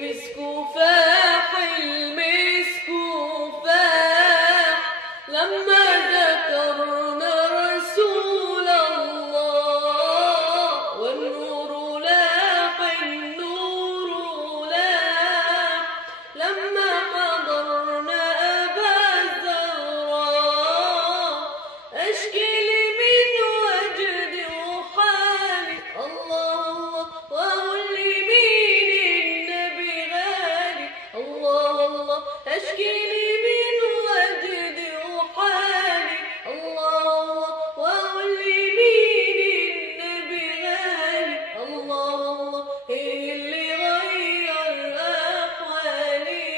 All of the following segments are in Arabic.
المسك فاح المسك فاح لما ذكرنا رسول الله، والنور لاح النور لاح لما حضرنا أبا الزهراء. أشكي لي من وجدي وحالي الله الله، وأقول لي مين النبي غالي الله الله. أشكي لي من وجدي وحالي الله الله، وأقول لي مين النبي غالي الله الله. اللي غير أحوالي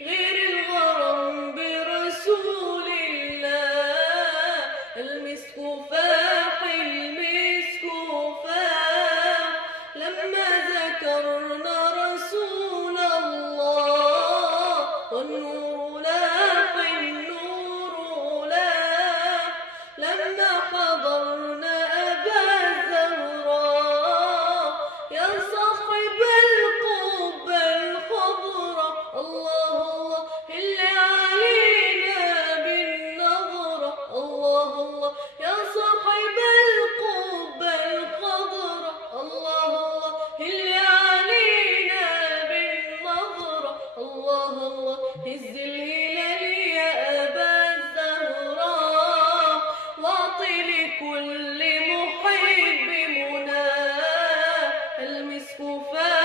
غير الغرام برسول الله. المسك فاح المسك فاح لما ذكرنا رسول الله، والنور لاح النور لاح لما حضرنا أبا الزهراء. يا صاحب القبة الخضراء الله الله، اللي علينا بالنظرة الله الله. يا صاحب القبة الخضراء الله الله، اللي علينا بالنظرة الله الله. هز الهلال يا أبا الزهراء، واعطي لكل محب مناه. المسك فاح